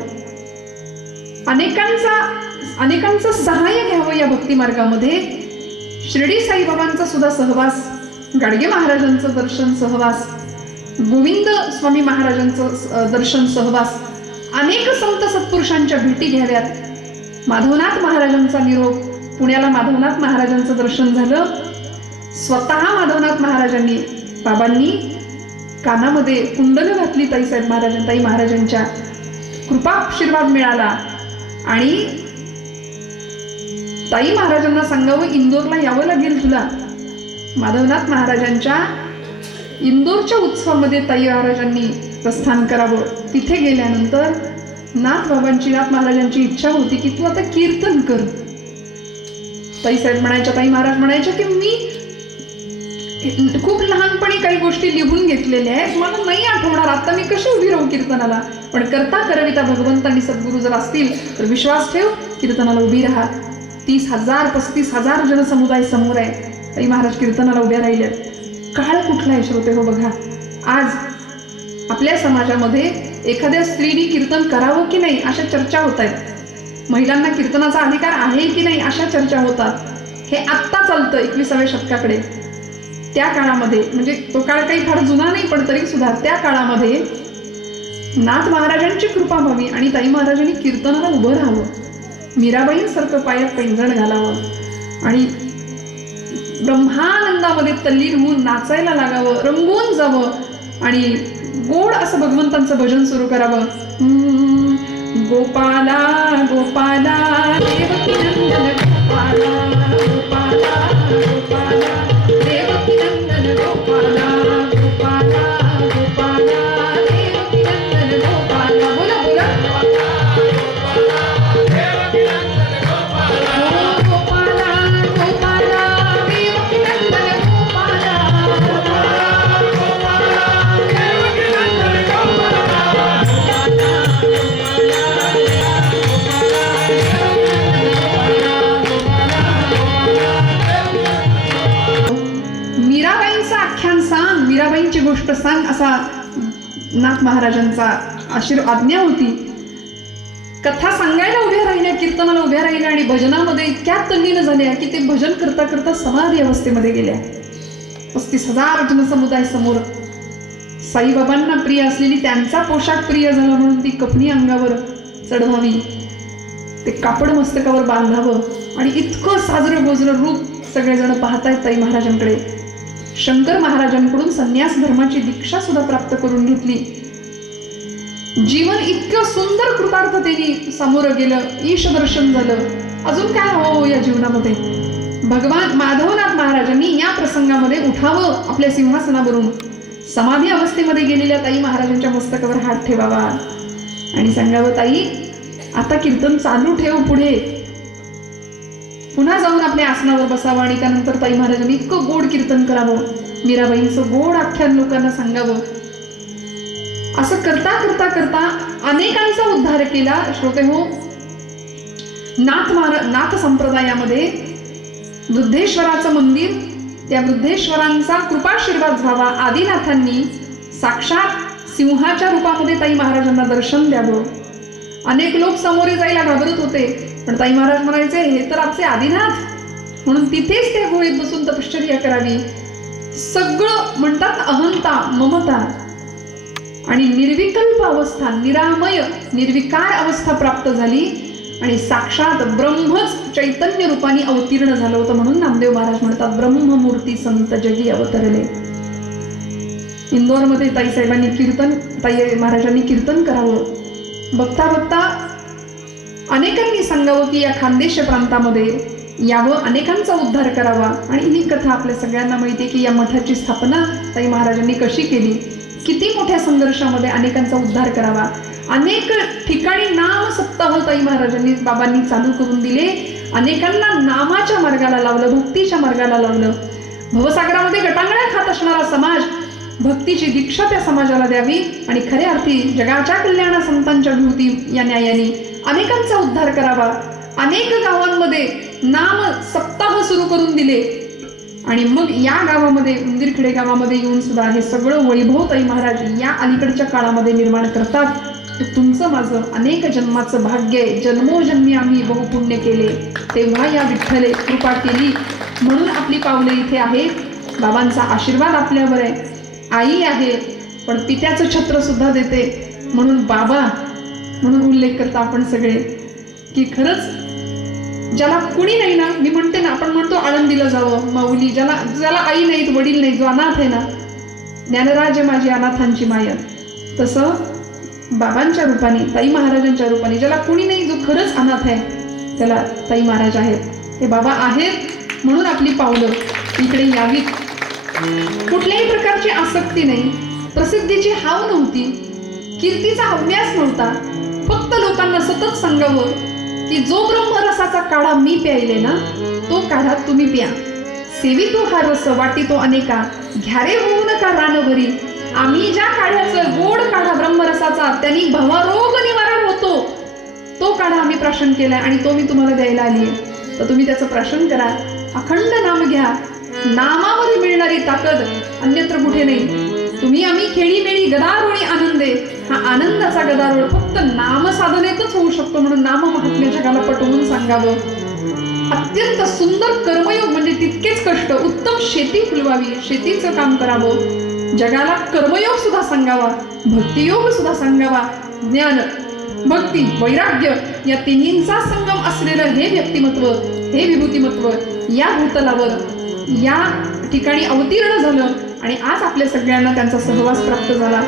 अनेकांचं सहाय्य घ्यावं या भक्ती मार्गामध्ये. शिर्डी साईबाबांचा सुद्धा सहवास, गाडगे महाराजांचं दर्शन सहवास, गोविंद स्वामी महाराजांचं दर्शन सहवास, अनेक संत सत्पुरुषांच्या भेटी घ्याव्यात. माधवनाथ महाराजांचा निरोप, पुण्याला माधवनाथ महाराजांचं दर्शन झालं. स्वतः माधवनाथ महाराजांनी, बाबांनी कानामध्ये कुंडल घातली ताई महाराजांच्या. कृपाशीर्वाद मिळाला आणि ताई महाराजांना सांगावं इंदोरला यावं लागेल तुला. माधवनाथ महाराजांच्या इंदोरच्या उत्सवामध्ये ताई महाराजांनी प्रस्थान करावं. तिथे गेल्यानंतर नाथ महाराजांची इच्छा होती की तू आता कीर्तन कर. ताई महाराज म्हणायच्या की मी खूप लहानपणी काही गोष्टी लिहून घेतलेल्या आहेत, मला नाही आठवणार आता मी कशी उभी राहू कीर्तनाला. पण करता करविता भगवंतांनी सद्गुरू जर असतील तर विश्वास ठेव, कीर्तनाला उभी राहा. 30,000-35,000 जनसमुदाय समोर आहे. ताई महाराज कीर्तनाला उभ्या राहिल्या. काळ कुठला आहे श्रोते हो बघा. आज आपल्या समाजामध्ये एखाद्या स्त्रीने कीर्तन करावं की नाही अशा चर्चा होत आहेत. महिलांना कीर्तनाचा अधिकार आहे की नाही अशा चर्चा होतात. हे आत्ता चालतं 21व्या शतकाकडे. त्या काळामध्ये, म्हणजे तो काळ काही फार जुना नाही पण तरी सुद्धा त्या काळामध्ये नाथ महाराजांची कृपा व्हावी आणि ताई महाराजांनी कीर्तनाला उभं राहावं, मीराबाईंसारखं पायात पैंजण घालावं आणि ब्रह्मानंदामध्ये तल्लीन होऊन नाचायला लागावं, रंगून जावं आणि गोड असं भगवंतांचं भजन सुरू करावं. गोपाला गोपाला देवकी नंदन गोपाला, गोपाला गोपाला देवकी नंदन गोपाला, गोपाला गोपाला देवकी नंदन गोपाला. बोला बोला. गोपाला गोपाला देवकी नंदन गोपाला. मीराबाईंचं आख्यान सांग, मीराबाईंची गोष्ट सांग, असा नाथ महाराजांचा आज्ञा होती. कथा सांगायला उभ्या राहिल्या, कीर्तनाला उभ्या राहिल्या आणि भजनामध्ये इतक्या तल्लीन झाल्या की ते भजन करता करता समाधी अवस्थेमध्ये गेल्या. 35,000 जनसमुदाय समोर साईबाबांना प्रिय असलेली त्यांचा पोशाख प्रिय झाला म्हणून ती कपणी अंगावर चढवावी, ते कापड मस्तकावर बांधावं आणि इतकं साजरं गोजरं रूप सगळेजण पाहतायत ताई महाराजांकडे. शंकर महाराजांकडून संन्यास धर्माची दीक्षा सुद्धा प्राप्त करून घेतली. जीवन इतकं सुंदर कृतार्थतेने सामोरं गेलं, ईश दर्शन झालं. अजून काय हवं या जीवनामध्ये? भगवान माधवनाथ महाराजांनी या प्रसंगामध्ये उठावं आपल्या सिंहासनावरून, समाधी अवस्थेमध्ये गेलेल्या ताई महाराजांच्या मस्तकावर हात ठेवावा आणि सांगावं, ताई आता कीर्तन चालू ठेव, पुढे पुन्हा जाऊन आपल्या आसनावर बसावं आणि त्यानंतर ताई महाराजांनी इतकं गोड कीर्तन करावं, मीराबाईंचं गोड आख्यान लोकांना सांगावं. असं करता करता करता अनेकांचा उद्धार केला. श्रोते हो, नाथ संप्रदायामध्ये वृद्धेश्वराचं मंदिर, त्या वृद्धेश्वरांचा कृपाशीर्वाद व्हावा, आदिनाथांनी साक्षात सिंहाच्या रूपामध्ये ताई महाराजांना दर्शन द्यावं. अनेक लोक समोरे जायला घाबरत होते, पण ताई महाराज म्हणायचे, हे तर आपले आदिनाथ, म्हणून तिथेच त्या गुहेत बसून तपश्चर्या करावी. सगळं म्हणतात अहंता, ममता आणि निर्विकल्प अवस्था, निरामय निर्विकार अवस्था प्राप्त झाली आणि साक्षात ब्रह्मच चैतन्य रूपाने अवतीर्ण झालं होतं. म्हणून नामदेव महाराज म्हणतात, ब्रह्ममूर्ती संत जगी अवतरले. इंदोरमध्ये ताई महाराजांनी कीर्तन करावं. बघता बघता अनेकांनी सांगावं की या खानदेश प्रांतामध्ये यावं, अनेकांचा उद्धार करावा. आणि ही कथा आपल्या सगळ्यांना माहिती आहे की या मठाची स्थापना ताई महाराजांनी कशी केली, किती मोठ्या संघर्षामध्ये अनेकांचा उद्धार करावा. अनेक ठिकाणी नाम सप्ताह ताई महाराजांनी बाबांनी चालू करून दिले. अनेकांना नामाच्या मार्गाला लावलं, भक्तीच्या मार्गाला लावलं. भवसागरामध्ये गटांगळ्या खात असणारा समाज भक्तीची दीक्षा त्या समाजाला द्यावी आणि खऱ्या अर्थी जगाच्या कल्याणा संतांच्या विभूती या न्यायाने अनेकांचा उद्धार करावा. अनेक गावांमध्ये नाम सप्ताह सुरू करून दिले आणि मग या गावामध्ये, उंदीरखेडे गावामध्ये येऊन सुद्धा हे सगळं वैभव ताई महाराज या अलीकडच्या काळामध्ये निर्माण करतात. तुमचं माझं अनेक जन्माचं भाग्य आहे, जन्मोजन्मी आम्ही बहुपुण्य केले, तेव्हा या विठ्ठले कृपा केली म्हणून आपली पावले इथे आहेत. बाबांचा आशीर्वाद आपल्यावर आहे. आई आहे पण पित्याचं छत्र सुद्धा देते, म्हणून बाबा म्हणून उल्लेख करता आपण सगळे की खरंच ज्याला कुणी नाही ना, मी म्हणते ना, आपण म्हणतो आळंदीला जावं, माऊली, ज्याला आई नाहीत, वडील नाही, जो अनाथ आहे ना, ज्ञानराज माझी अनाथांची माया, तसं बाबांच्या रूपाने, ताई महाराजांच्या रूपाने ज्याला कुणी नाही, जो खरंच अनाथ आहे, त्याला ताई महाराज आहेत. ते बाबा आहेत म्हणून आपली पावलं इकडे यावीत. कुठल्याही प्रकारची आसक्ती नाही, प्रसिद्धीची हाव नव्हती, कीर्तीचा हव्यास नव्हता. फक्त लोकांना सतत सांगावं की जो ब्रह्मरसाचा काढा मी प्यायले ना, तो काढा तुम्ही प्या. सेवितो हा रस वाटितो अनेका, घ्यारे होऊ नका रानभरी. आम्ही ज्या काढ्याचं गोड काढा ब्रह्मरसाचा, त्यांनी भवरोग निवारण होतो, तो काढा आम्ही प्राशन केलाय आणि तो मी तुम्हाला द्यायला आलीय. तर तुम्ही त्याचं प्राशन करा, अखंड नाम घ्या. नामामध्ये मिळणारी ताकद अन्यत्र कुठे नाही. तुम्ही आम्ही खेळीमेळी गदारोळी आनंदे, हा आनंदाचा गदारोळ फक्त नाम साधनेतच होऊ शकतो. म्हणून नाम महात्म्य जगाला पटवून सांगावं. अत्यंत सुंदर कर्मयोग म्हणजे तितकेच कष्ट. उत्तम शेती फुलवावी, शेतीचं काम करावं. जगाला कर्मयोग सुद्धा सांगावा, भक्तियोग सुद्धा सांगावा. ज्ञान, भक्ती, वैराग्य या तिन्हींचा संगम असलेलं हे व्यक्तिमत्व, हे विभूतिमत्व या भूतलावर या ठिकाणी अवतीर्ण झालं आणि आज आपल्या सगळ्यांना त्यांचा सहवास प्राप्त झाला.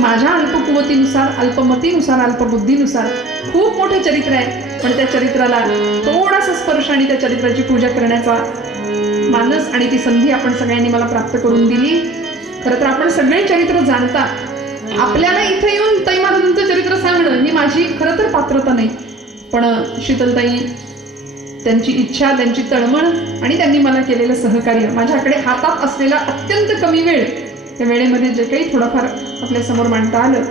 माझ्या अल्पकुवतीनुसार, अल्पमतीनुसार, अल्पबुद्धीनुसार खूप मोठं चरित्र आहे, पण त्या चरित्राला थोडासा स्पर्श आणि त्या चरित्राची पूजा करण्याचा मानस आणि ती संधी आपण सगळ्यांनी मला प्राप्त करून दिली. खरं तर आपण सगळे चरित्र जाणता, आपल्याला इथे येऊन ताई महाराजांचं चरित्र सांगणं ही माझी खरं तर पात्रता नाही, पण शीतलताई, त्यांची इच्छा, त्यांची तळमळ आणि त्यांनी मला केलेलं सहकार्य, माझ्याकडे हातात असलेला अत्यंत कमी वेळ, त्या वेळेमध्ये जे काही थोडंफार आपल्या समोर मांडता आलं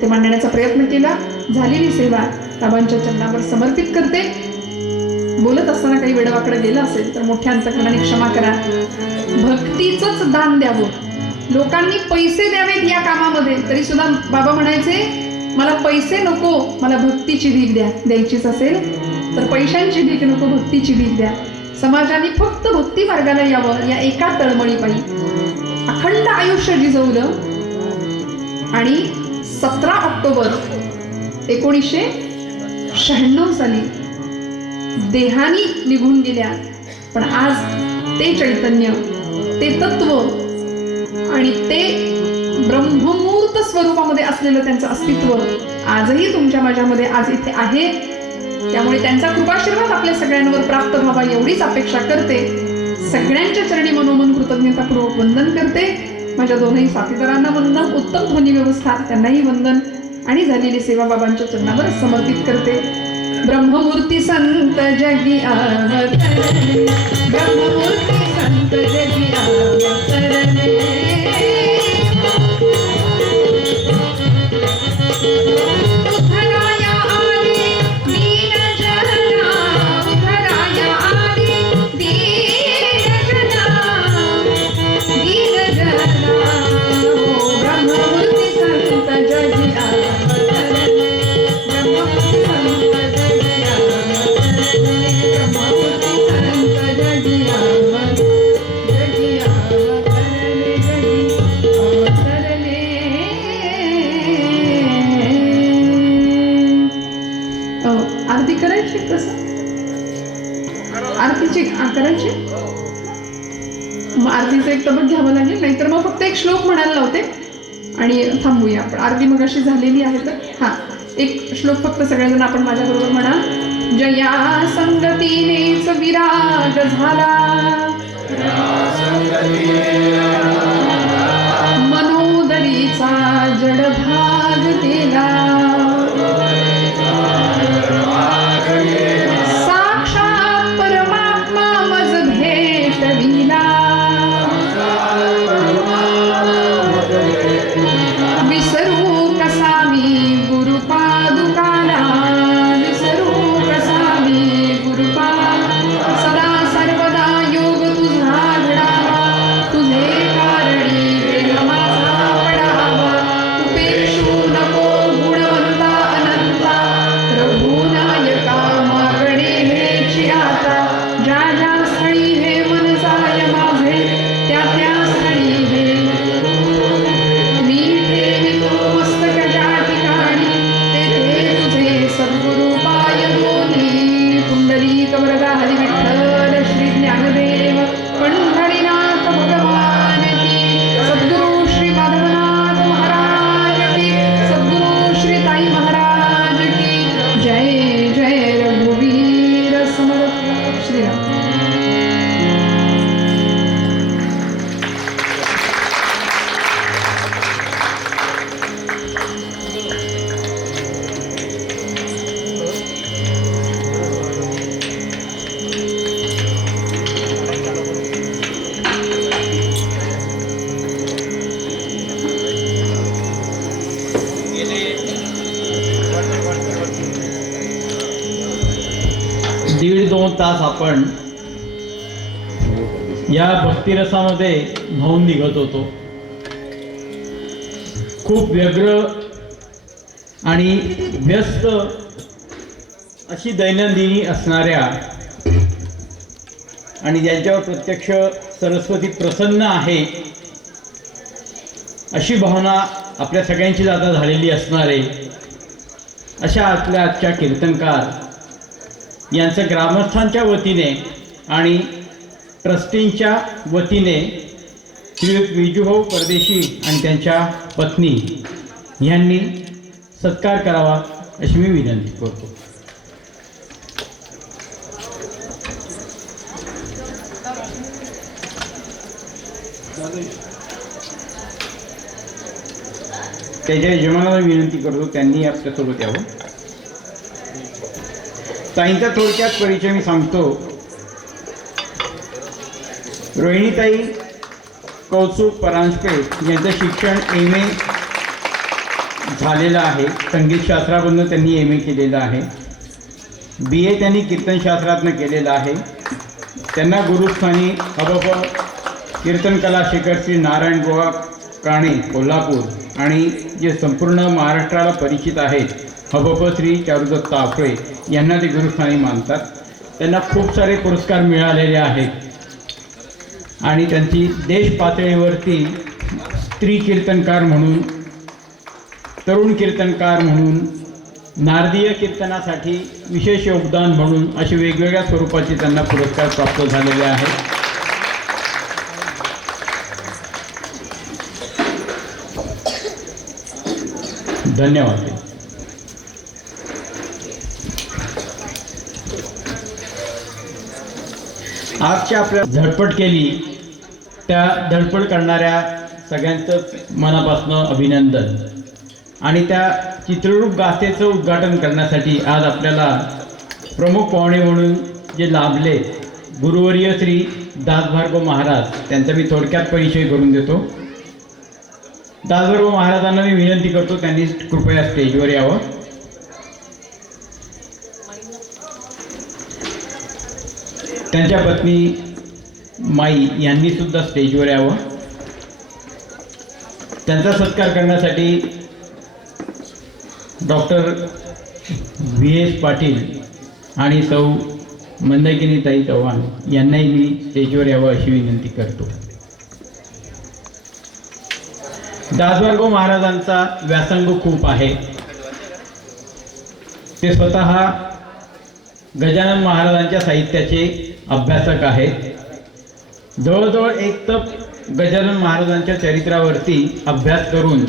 ते मांडण्याचा प्रयत्न केला. झालेली सेवा बाबांच्या चरणावर समर्पित करते. बोलत असताना काही वेळवाकडं गेलं असेल तर मोठ्या अंतकरणाने क्षमा करा. भक्तीचंच दान द्यावं, लोकांनी पैसे द्यावेत या कामामध्ये, तरी सुद्धा बाबा म्हणायचे मला पैसे नको, मला भक्तीची भीक द्या. द्यायचीच असेल तर पैशांची भीक नको, भक्तीची भीक द्या. समाजाने फक्त भक्ती मार्गाला यावं या एका तळमळीपायी अखंड आयुष्य जिजवलं आणि 17 ऑक्टोबर 1996 साली देहानी निघून गेल्या. पण आज ते चैतन्य, ते तत्व आणि ते ब्रह्ममूर्त स्वरूपामध्ये असलेलं त्यांचं अस्तित्व आजही तुमच्या माझ्यामध्ये आज इथे आहे. त्यामुळे त्यांचा कृपाशीर्वाद आपल्या सगळ्यांवर प्राप्त व्हावा एवढीच अपेक्षा करते. सगळ्यांच्या चरणी मनोमन कृतज्ञतापूर्वक वंदन करते. माझ्या दोनही साथीदारांना वंदन, उत्तम ध्वनी व्यवस्था त्यांनाही वंदन आणि झालेली सेवा बाबांच्या चरणावर समर्पित करते. ब्रह्ममूर्ती संत जगी अवतरले, ब्रह्ममूर्ती संत जगी अवतरले, उद्धराया आली दीन जना, उद्धराया आली दीन जना, दीन जना. ब्रह्ममूर्ती संत जगी अवतरले, ब्रह्ममूर्ती संत जगी अवतरले, ब्रह्ममूर्ती संत जगी अवतरले, जगी अवतरले, जगी अवतरले. आरती करायची कसं? आरतीची करायची, मग आरतीचं एक तबक घ्यावं लागेल, नाहीतर मग फक्त एक श्लोक म्हणायला लावते आणि थांबूया आपण. आरती मग अशी झालेली आहे तर हा एक श्लोक फक्त सगळेजण आपण माझ्याबरोबर म्हणा. जया संगतीनेच विराग झाला, मनोदरीचा जडभाग केला, साक्षात परमात्मा मज भेटविला, विसरू कसा मी गुरुपादुकाला, विसरू कसा मी गुरुपादुकाला, सदा सर्वदा योग तुझा घडावा, तुझे कारणी देह माझा पडावा, उपेक्षू नको गुणवंता अनंता, रघुनायका मागणे हेची आता, ज्या ज्या स्थळी हे मन जाय माझे, त्या त्या स्थळी हे मी ठेवितो मस्तक ज्या ठिकाणी, तेथे तुझे सद्गुरु पाय दोन्ही. पुंडलिक वरदा हरी विठ्ठल श्री ज्ञानदेव पंढरीनाथ भगवान की, सद्गुरु श्री माधवनाथ महाराज की, सद्गुरु श्री ताई महाराज की जय. जय रघुवीर समर्थ श्रीराम. दीड 2 तास आपण या भक्तिरसामध्ये भावून निघत होतो. खूप व्यग्र आणि व्यस्त अशी दैनंदिनी असणाऱ्या आणि ज्यांच्यावर प्रत्यक्ष सरस्वती प्रसन्न आहे अशी भावना आपल्या सगळ्यांची आता झालेली असणारे अशा आपल्या आजच्या कीर्तनकार यांचं ग्रामस्थांच्या वतीने आणि ट्रस्टींच्या वतीने श्रीयुत विजूभाऊ परदेशी आणि त्यांच्या पत्नी यांनी सत्कार करावा अशी मी विनंती करतो. त्याच्या यजमानाला विनंती करतो त्यांनी आपल्यासोबत यावं. ताईंचा थोडक्यात परिचय मी सांगतो. रोहिणीताई कौतुक परांजपे यांचं शिक्षण MA झालेलं आहे. संगीतशास्त्रामधून त्यांनी MA केलेलं आहे. BA त्यांनी कीर्तनशास्त्रातनं केलेलं आहे. त्यांना गुरुस्थानी हबप कीर्तन कला शिखर श्री नारायण गोवा काणे कोल्हापूर आणि जे संपूर्ण महाराष्ट्राला परिचित आहेत हबप श्री चारुदत्त ताफळे यांना ते गुरुस्थानी मानतात. त्यांना खूप सारे पुरस्कार मिळालेले आहेत आणि त्यांची देश पातळीवरती स्त्री कीर्तनकार म्हणून, तरुण कीर्तनकार म्हणून, नारदीय कीर्तनासाठी विशेष योगदान म्हणून असे वेगवेगळ्या स्वरूपाचे त्यांना पुरस्कार प्राप्त झालेले आहेत. धन्यवाद. आजच्या आपल्या धडपड केली त्या धडपड करणाऱ्या सगळ्यांचं मनापासून अभिनंदन. आणि त्या चित्ररूप गाथेचं उद्घाटन करण्यासाठी आज आपल्याला प्रमुख पाहुणे म्हणून जे लाभले गुरुवर्य श्री दासभार्गव महाराज, त्यांचा मी थोडक्यात परिचय करून देतो. दासभार्गव महाराजांना मी विनंती करतो त्यांनी कृपया स्टेजवर यावं. त्यांच्या पत्नी माई यांनी सुद्धा स्टेजवर यावं. त्यांचा सत्कार करण्यासाठी डॉक्टर VS पाटील आणि सौ मंदाकिनीताई चव्हाण यांनाही मी स्टेजवर यावं अशी विनंती करतो. दासभार्गव महाराजांचा व्यासंग खूप आहे. ते स्वतः गजानन महाराजांच्या साहित्याचे अभ्यासक आहेत. जवळजवळ एक तप गजानन महाराजांच्या चरित्रावरती अभ्यास करून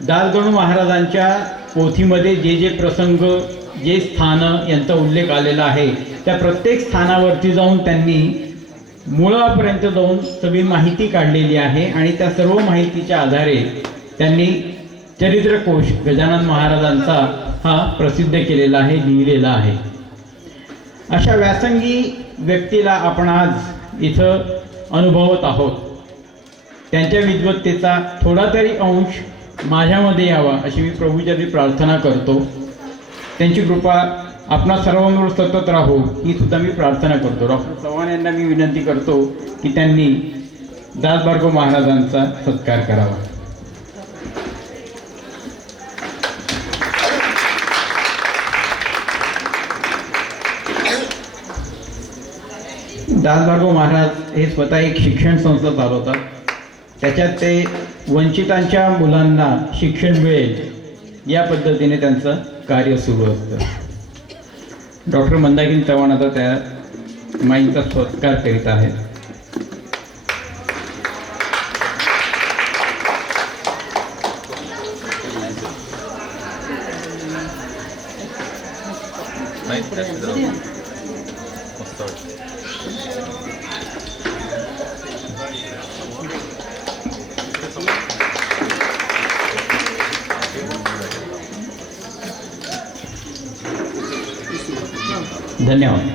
दासगणू महाराजांच्या पोथीमध्ये जे जे प्रसंग, जे स्थानं यांचा उल्लेख आलेला आहे त्या प्रत्येक स्थानावरती जाऊन त्यांनी मुळापर्यंत जाऊन सगळी माहिती काढलेली आहे आणि त्या सर्व माहितीच्या आधारे त्यांनी चरित्रकोश गजानन महाराजांचा हा प्रसिद्ध केलेला आहे, लिहिलेला आहे. अशा व्यासंगी व्यक्तीला आपण आज इथं अनुभवत आहोत. त्यांच्या विद्वत्तेचा थोडा तरी अंश माझ्यामध्ये यावा अशी मी प्रभूचरणी प्रार्थना करतो. त्यांची कृपा आपणा सर्वांवर सतत राहो ही सुद्धा मी प्रार्थना करतो. डॉक्टर चव्हाण यांना मी विनंती करतो की त्यांनी दासभार्गव महाराजांचा सत्कार करावा. दासभार्गव महाराज हे स्वतः एक शिक्षण संस्था चालवतात. त्याच्यात ते वंचितांच्या मुलांना शिक्षण मिळेल या पद्धतीने त्यांचं कार्य सुरू असतं. डॉक्टर मंदाकिनी चव्हाण आता त्या माईंचा सत्कार करीत आहेत. धन्यवाद.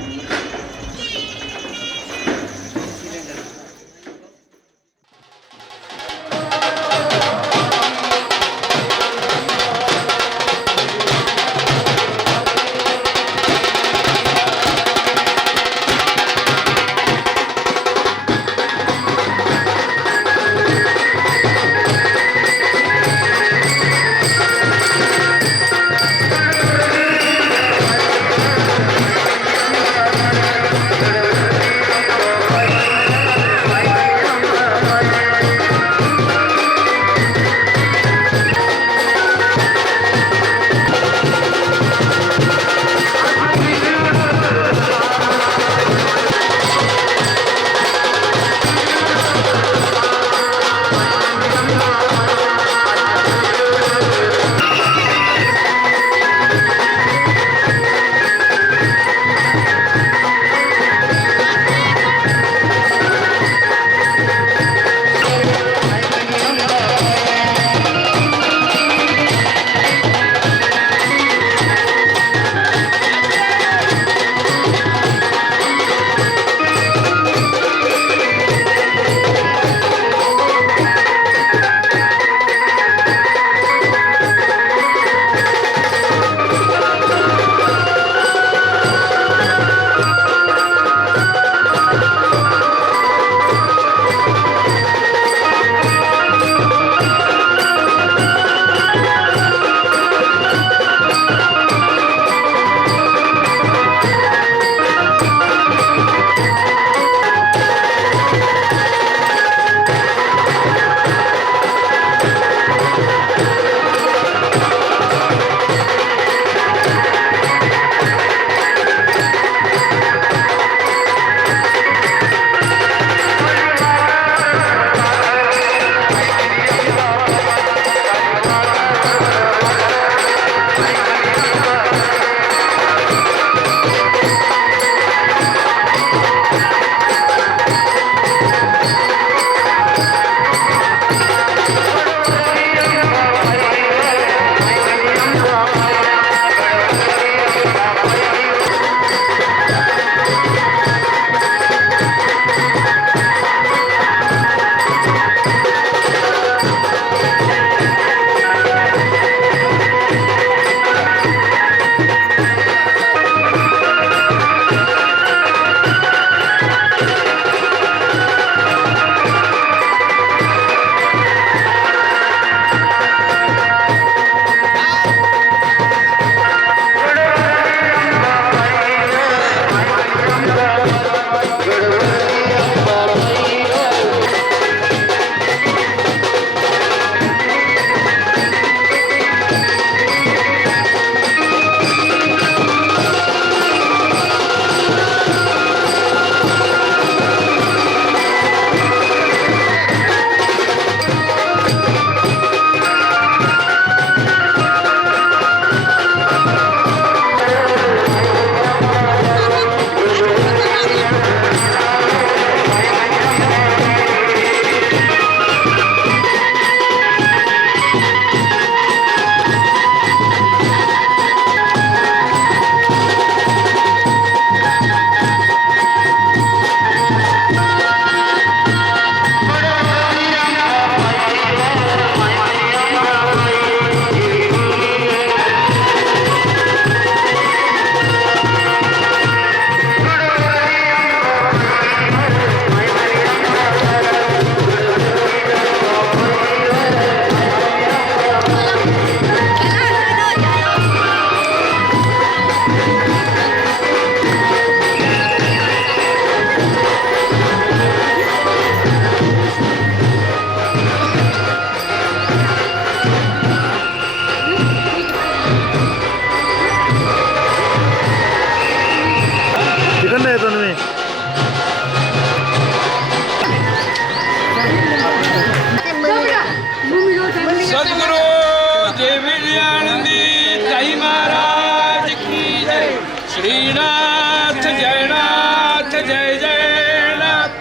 विजयानंदी ताई महाराज की जय. श्रीनाथ जयनाथ जय जयनाथ.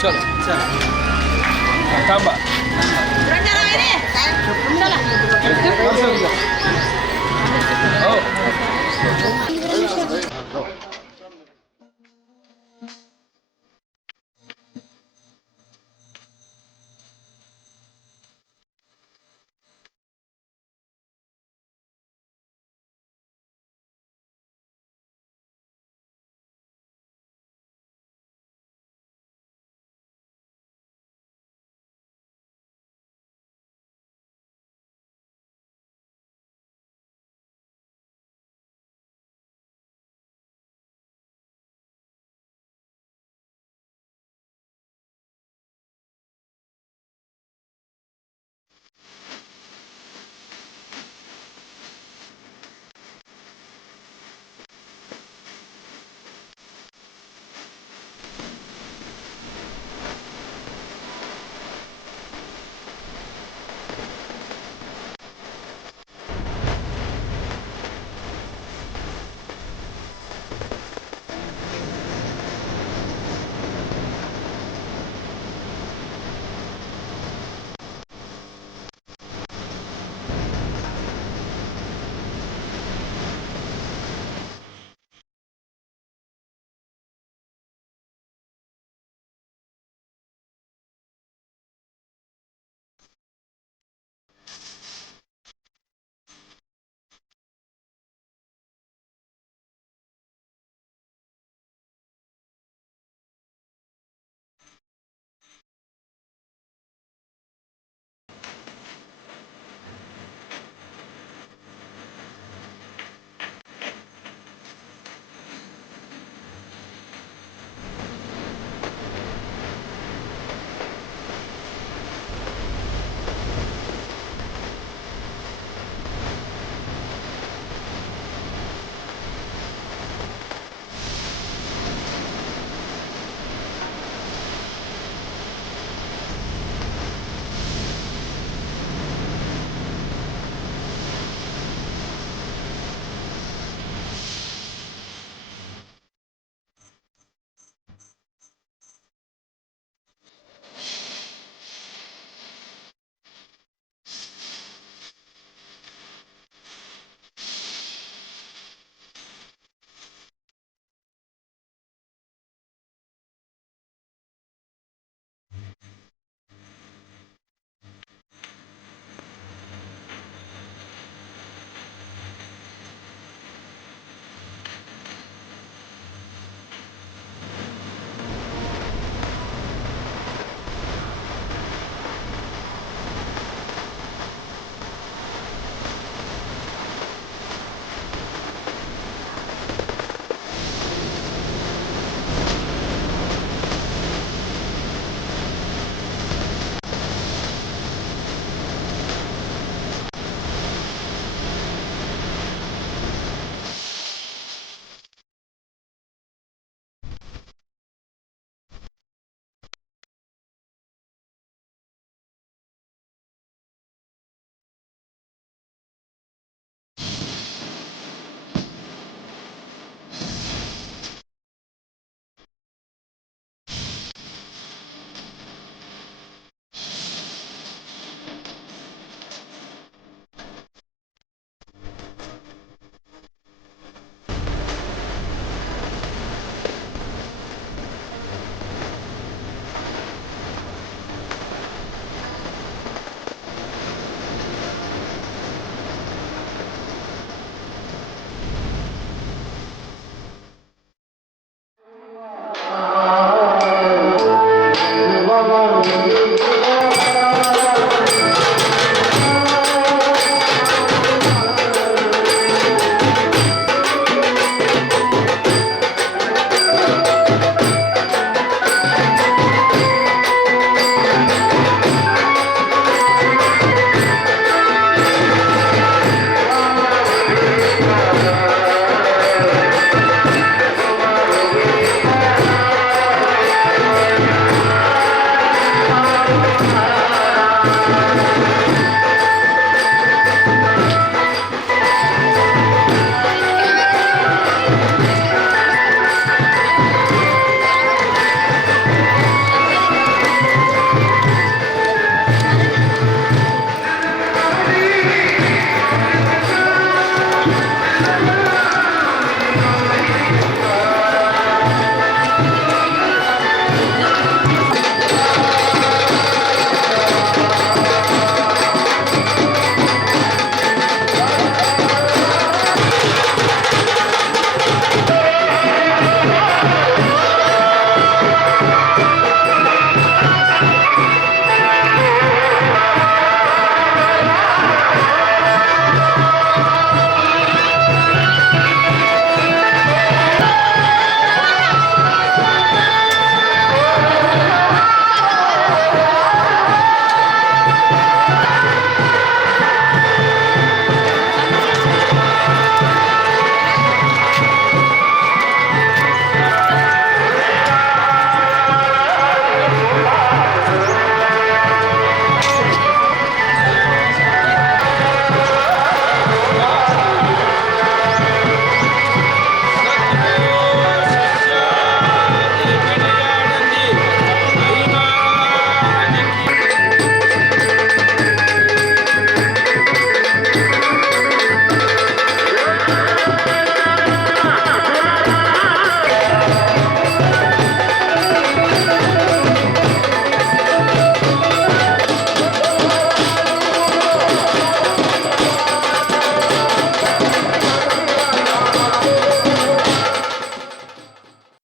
चलो चला थांबा.